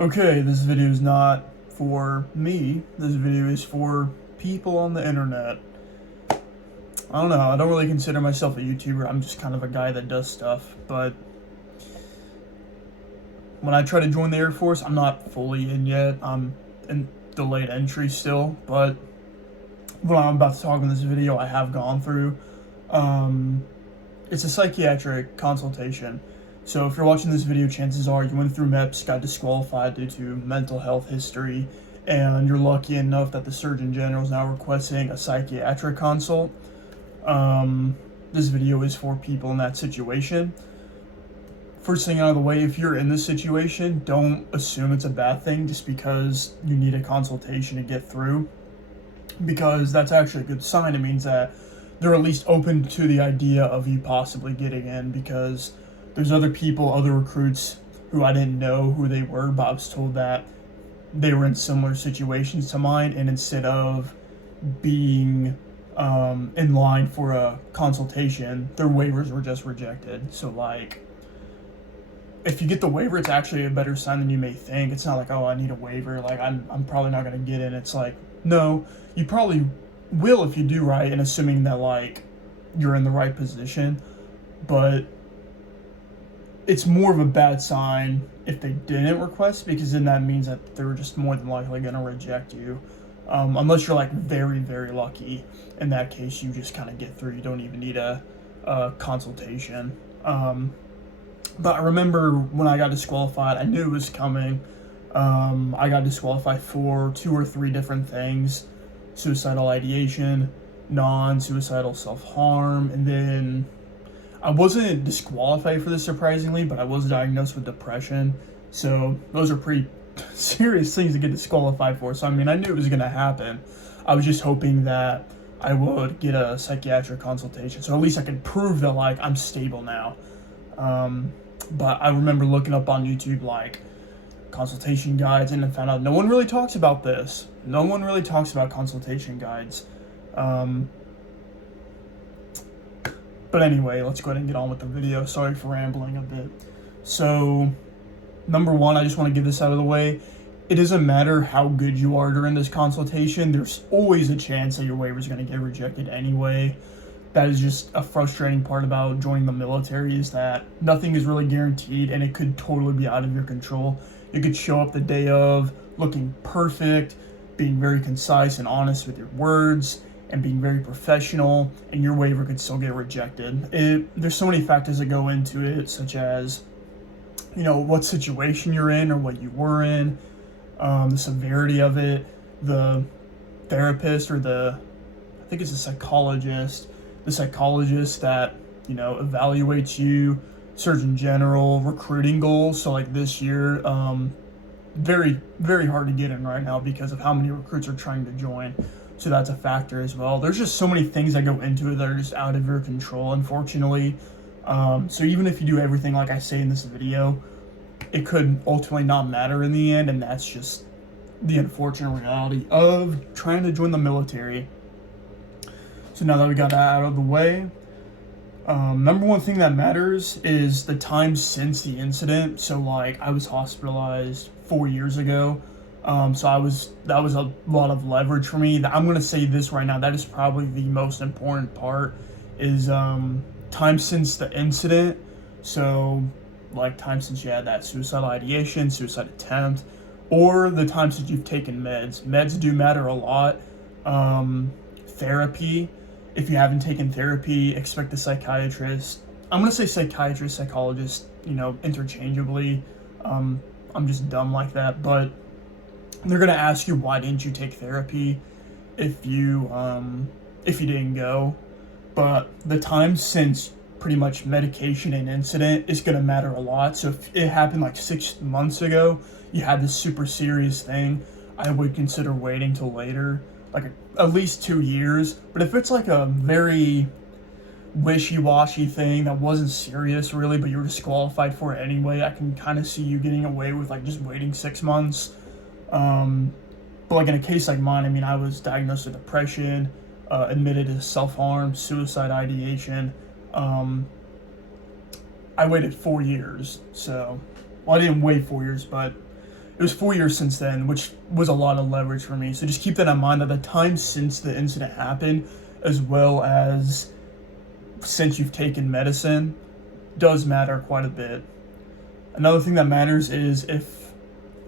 Okay, this video is not for me. This video is for people on the internet. I don't know, I don't really consider myself a YouTuber. I'm just kind of a guy that does stuff. But when I try to join the Air Force, I'm not fully in yet. I'm in delayed entry still. But what I'm about to talk in this video, I have gone through. It's a psychiatric consultation. So if you're watching this video, chances are you went through MEPS, got disqualified due to mental health history, and you're lucky enough that the Surgeon General is now requesting a psychiatric consult. This video is for people in that situation. First thing out of the way, if you're in this situation, don't assume it's a bad thing just because you need a consultation to get through, because that's actually a good sign. It means that they're at least open to the idea of you possibly getting in, because there's other people, other recruits who I didn't know who they were, but I was told that they were in similar situations to mine, and instead of being in line for a consultation, their waivers were just rejected. So like, if you get the waiver, it's actually a better sign than you may think. It's not like, oh, I need a waiver, like I'm probably not going to get in. It's like, no, you probably will if you do right, and assuming that like you're in the right position. But it's more of a bad sign if they didn't request, because then that means that they're just more than likely going to reject you. Unless you're like very, very lucky. In that case, you just kind of get through. You don't even need a consultation. But I remember when I got disqualified, I knew it was coming. I got disqualified for 2 or 3 different things: suicidal ideation, non-suicidal self-harm, and then I wasn't disqualified for this, surprisingly, but I was diagnosed with depression. So those are pretty serious things to get disqualified for. So I mean, I knew it was going to happen. I was just hoping that I would get a psychiatric consultation, so at least I could prove that like I'm stable now. But I remember looking up on YouTube like consultation guides, and I found out no one really talks about this. No one really talks about consultation guides. But anyway, let's go ahead and get on with the video. Sorry for rambling a bit. So, number one, I just want to get this out of the way. It doesn't matter how good you are during this consultation. There's always a chance that your waiver is going to get rejected anyway. That is just a frustrating part about joining the military, is that nothing is really guaranteed, and it could totally be out of your control. You could show up the day of looking perfect, being very concise and honest with your words, and being very professional, and your waiver could still get rejected. There's so many factors that go into it, such as, you know, what situation you're in or what you were in, the severity of it, the therapist or I think it's a psychologist, the psychologist that, you know, evaluates you, Surgeon General, recruiting goals. So like this year, very, very hard to get in right now because of how many recruits are trying to join. So that's a factor as well. There's just so many things that go into it that are just out of your control, unfortunately. So even if you do everything like I say in this video, it could ultimately not matter in the end, and that's just the unfortunate reality of trying to join the military. So now that we got that out of the way, number one thing that matters is the time since the incident. So like, I was hospitalized 4 years ago. So that was a lot of leverage for me. I'm going to say this right now, that is probably the most important part, is time since the incident. So like, time since you had that suicidal ideation, suicide attempt, or the time since you've taken meds. Meds do matter a lot. Therapy, if you haven't taken therapy, expect the psychiatrist. I'm going to say psychiatrist, psychologist, you know, interchangeably. I'm just dumb like that, but they're going to ask you, why didn't you take therapy if you didn't go. But the time since pretty much medication and incident is going to matter a lot. So if it happened like 6 months ago, you had this super serious thing, I would consider waiting till later, like at least 2 years. But if it's like a very wishy-washy thing that wasn't serious really, but you were disqualified for it anyway, I can kind of see you getting away with like just waiting 6 months. But like in a case like mine, I mean, I was diagnosed with depression, admitted to self-harm, suicide ideation. I waited 4 years. So, well, I didn't wait 4 years, but it was 4 years since then, which was a lot of leverage for me. So just keep that in mind, that the time since the incident happened, as well as since you've taken medicine, does matter quite a bit. Another thing that matters is if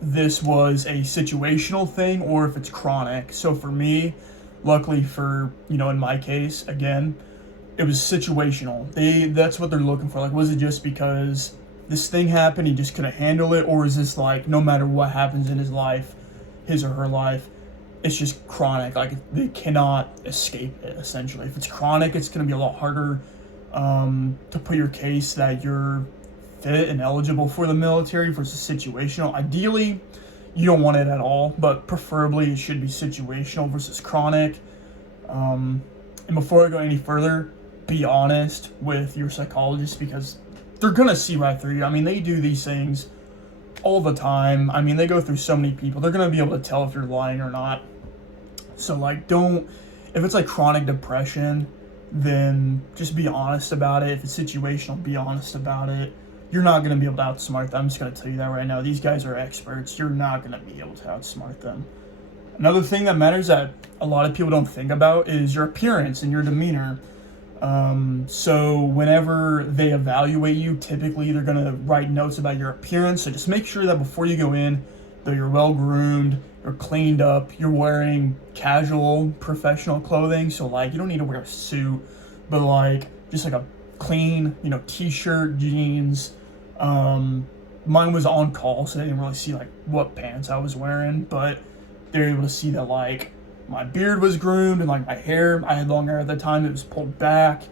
this was a situational thing or if it's chronic. So for me, luckily for, in my case, again, it was situational. That's what they're looking for. Like, was it just because this thing happened, he just couldn't handle it? Or is this like, no matter what happens in his life, his or her life, it's just chronic? Like, they cannot escape it, essentially. If it's chronic, it's going to be a lot harder to put your case that you're fit and eligible for the military versus situational. Ideally, you don't want it at all, but preferably it should be situational versus chronic. And before I go any further, be honest with your psychologist, because they're going to see right through you. I mean, they do these things all the time. I mean, they go through so many people. They're going to be able to tell if you're lying or not. So, like, if it's like chronic depression, then just be honest about it. If it's situational, be honest about it. You're not going to be able to outsmart them. I'm just going to tell you that right now. These guys are experts. You're not going to be able to outsmart them. Another thing that matters that a lot of people don't think about is your appearance and your demeanor. So whenever they evaluate you, typically they're going to write notes about your appearance. So just make sure that before you go in, that you're well groomed, you're cleaned up, you're wearing casual professional clothing. So like, you don't need to wear a suit, but like just like a clean, t-shirt, jeans. Mine was on call, so they didn't really see like what pants I was wearing, but they were able to see that like my beard was groomed and like my hair, I had long hair at the time, it was pulled back,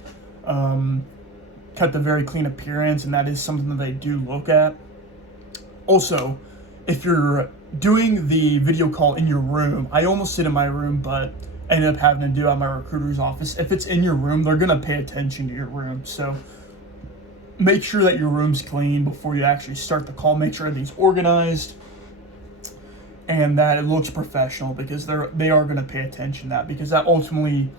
kept a very clean appearance, and that is something that they do look at. Also, if you're doing the video call in your room, I almost did in my room, but I ended up having to do it at my recruiter's office. If it's in your room, they're going to pay attention to your room. So make sure that your room's clean before you actually start the call. Make sure everything's organized and that it looks professional, because they are going to pay attention to that, because that ultimately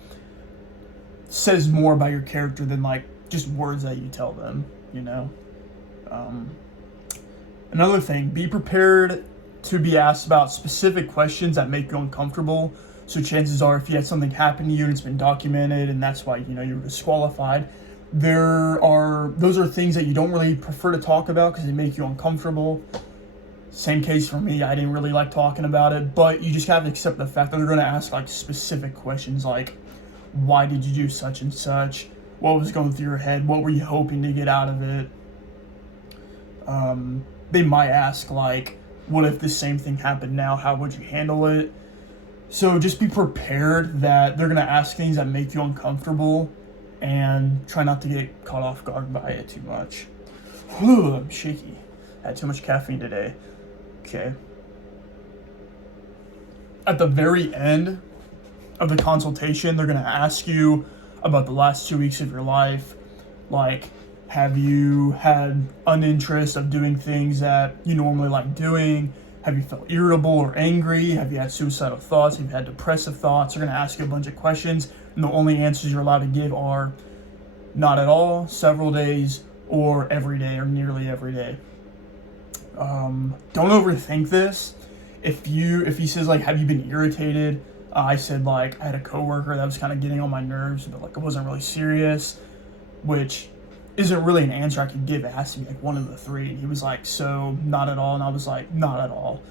says more about your character than like just words that you tell them, Another thing, be prepared to be asked about specific questions that make you uncomfortable. So chances are, if you had something happen to you and it's been documented and that's why, you were disqualified, those are things that you don't really prefer to talk about because they make you uncomfortable. Same case for me. I didn't really like talking about it, but you just have to accept the fact that they're going to ask like specific questions like, why did you do such and such? What was going through your head? What were you hoping to get out of it? They might ask like, what if the same thing happened now? How would you handle it? So just be prepared that they're going to ask things that make you uncomfortable, and try not to get caught off guard by it too much. I'm shaky. I had too much caffeine today. Okay. At the very end of the consultation, they're going to ask you about the last 2 weeks of your life. Like, have you had uninterest of doing things that you normally like doing? Have you felt irritable or angry? Have you had suicidal thoughts? Have you had depressive thoughts? They're going to ask you a bunch of questions, and the only answers you're allowed to give are not at all, several days, or every day, or nearly every day. Don't overthink this. If he says like, have you been irritated? I said like, I had a coworker that was kind of getting on my nerves, but like it wasn't really serious, which isn't really an answer I could give. It has to be like one of the three. And he was like, so not at all. And I was like, not at all.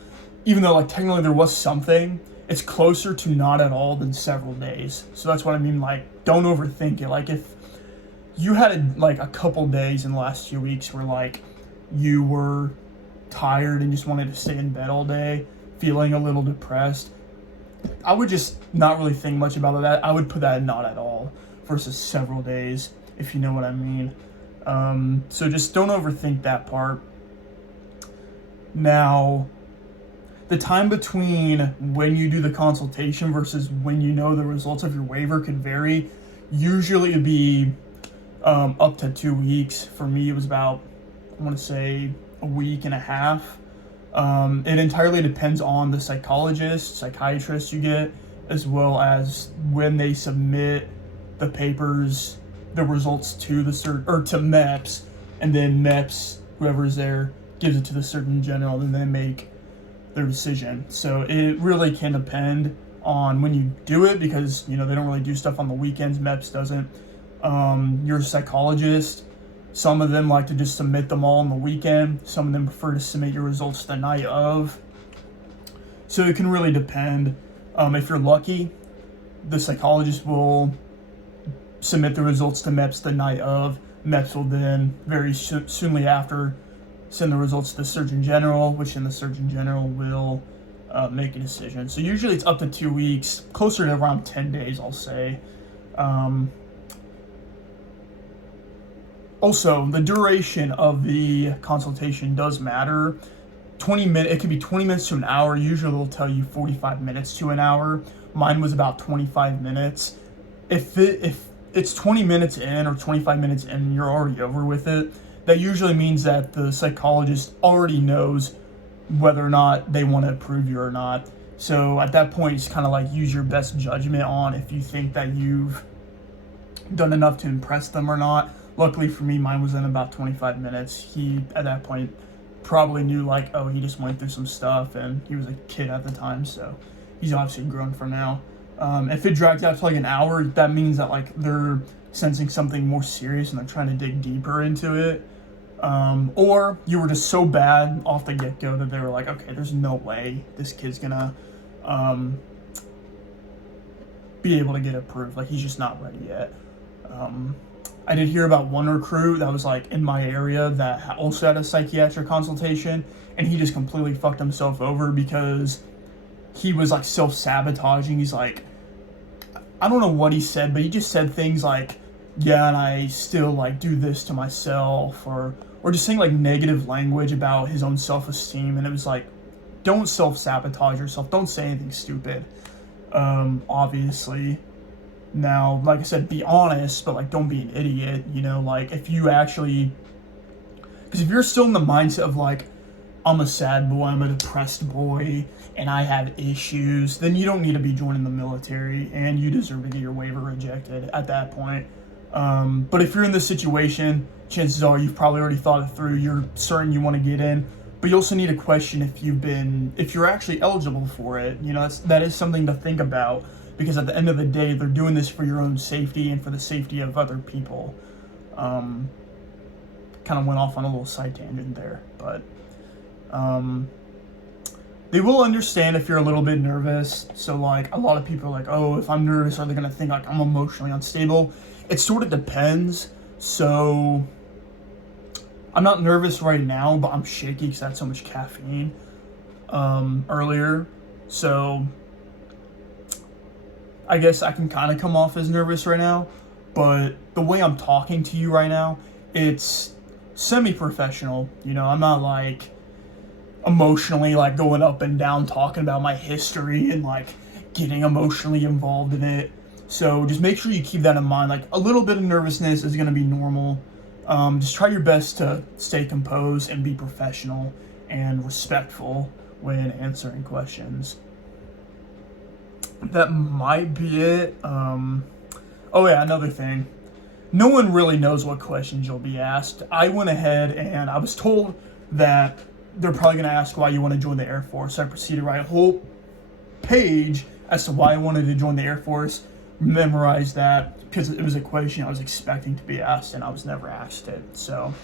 Even though like technically there was something, it's closer to not at all than several days. So that's what I mean. Like, don't overthink it. Like if you had like a couple days in the last 2 weeks where like you were tired and just wanted to stay in bed all day, feeling a little depressed, I would just not really think much about that. I would put that in not at all versus several days, if you know what I mean. So just don't overthink that part. Now, the time between when you do the consultation versus when you know the results of your waiver could vary. Usually it'd be up to 2 weeks. For me, it was about, I want to say, a week and a half. It entirely depends on the psychiatrist you get, as well as when they submit the papers, the results to the to MEPS, and then MEPS, whoever's there, gives it to the Surgeon General, and they make their decision. So it really can depend on when you do it, because they don't really do stuff on the weekends. MEPS doesn't. You're a psychologist. Some of them like to just submit them all on the weekend. Some of them prefer to submit your results the night of. So it can really depend. If you're lucky, the psychologist will submit the results to MEPS the night of. MEPS will then very soonly after send the results to the Surgeon General, which then the Surgeon General will make a decision. So usually it's up to 2 weeks, closer to around 10 days, I'll say. Also, the duration of the consultation does matter. 20 minutes, it could be 20 minutes to an hour. Usually they'll tell you 45 minutes to an hour. Mine was about 25 minutes. If it's 20 minutes in or 25 minutes in and you're already over with it, that usually means that the psychologist already knows whether or not they want to approve you or not. So at that point, it's kind of like use your best judgment on if you think that you've done enough to impress them or not. Luckily for me, mine was in about 25 minutes. He, at that point, probably knew like, oh, he just went through some stuff and he was a kid at the time, so he's obviously grown from now. If it drags out to like an hour, that means that like they're sensing something more serious and they're trying to dig deeper into it. Or you were just so bad off the get-go that they were like, okay, there's no way this kid's gonna be able to get approved. Like, he's just not ready yet. I did hear about one recruit that was like in my area that also had a psychiatric consultation, and he just completely fucked himself over because he was like self-sabotaging. He's like, I don't know what he said, but he just said things like, yeah, and I still like do this to myself, or just saying like negative language about his own self-esteem. And it was like, don't self-sabotage yourself. Don't say anything stupid. Obviously. Now, like I said, be honest, but like don't be an idiot, like if you actually, because if you're still in the mindset of like, I'm a sad boy, I'm a depressed boy, and I have issues, then you don't need to be joining the military, and you deserve to get your waiver rejected at that point. But if you're in this situation, chances are you've probably already thought it through, you're certain you want to get in, but you also need to question if you're actually eligible for it. That is something to think about. Because at the end of the day, they're doing this for your own safety and for the safety of other people. Kind of went off on a little side tangent there, but they will understand if you're a little bit nervous. So like a lot of people are like, oh, if I'm nervous, are they going to think like I'm emotionally unstable? It sort of depends. So I'm not nervous right now, but I'm shaky because I had so much caffeine earlier. So I guess I can kind of come off as nervous right now, but the way I'm talking to you right now, it's semi-professional. I'm not like emotionally like going up and down talking about my history and like getting emotionally involved in it. So just make sure you keep that in mind. Like a little bit of nervousness is going to be normal. Just try your best to stay composed and be professional and respectful when answering questions. That might be it. Oh yeah, another thing. No one really knows what questions you'll be asked. I went ahead and I was told that they're probably going to ask why you want to join the Air Force. So I proceeded to write a whole page as to why I wanted to join the Air Force. Memorized that because it was a question I was expecting to be asked and I was never asked it. So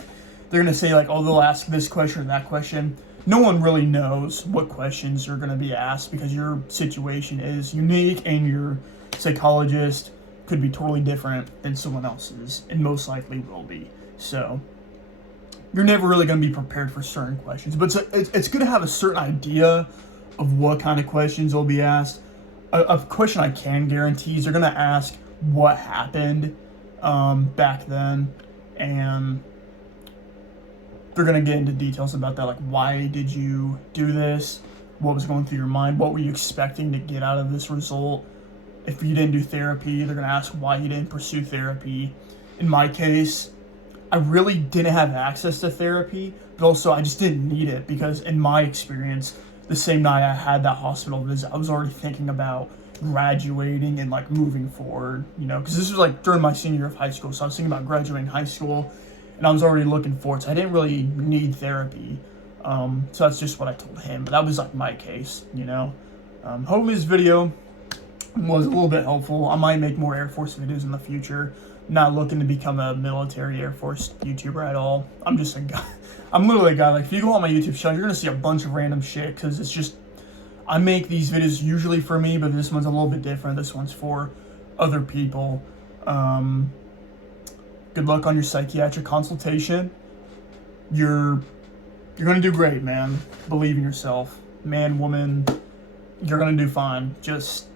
they're going to say like, oh, they'll ask this question or that question. No one really knows what questions are going to be asked because your situation is unique and your psychologist could be totally different than someone else's and most likely will be. So you're never really going to be prepared for certain questions, but it's good to have a certain idea of what kind of questions will be asked. A question I can guarantee is they're going to ask what happened back then, and they're going to get into details about that, like why did you do this, what was going through your mind, what were you expecting to get out of this result. If you didn't do therapy, they're going to ask why you didn't pursue therapy. In my case, I really didn't have access to therapy, but also I just didn't need it because in my experience, the same night I had that hospital visit, I was already thinking about graduating and like moving forward, because this was like during my senior year of high school. So I was thinking about graduating high school and I was already looking forward. So I didn't really need therapy. So that's just what I told him. But that was like my case, you know. Hopefully this video was a little bit helpful. I might make more Air Force videos in the future. Not looking to become a military Air Force YouTuber at all. I'm just a guy. I'm literally a guy. Like, if you go on my YouTube channel, you're gonna see a bunch of random shit, because it's just, I make these videos usually for me, but this one's a little bit different. This one's for other people. Good luck on your psychiatric consultation. You're gonna do great, man. Believe in yourself. Man, woman, you're gonna do fine. Just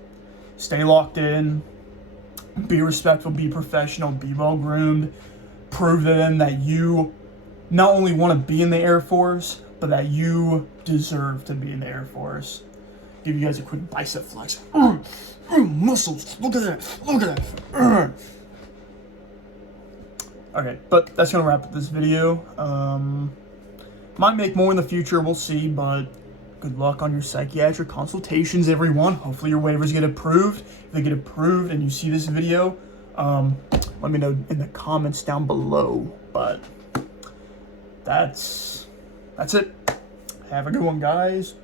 stay locked in. Be respectful, be professional, be well groomed. Prove to them that you not only want to be in the Air Force, but that you deserve to be in the Air Force. Give you guys a quick bicep flex. Muscles, look at that, look at that. Okay, but that's gonna wrap up this video. Might make more in the future, we'll see, but good luck on your psychiatric consultations, everyone. Hopefully your waivers get approved. If they get approved and you see this video, let me know in the comments down below. But that's it. Have a good one, guys.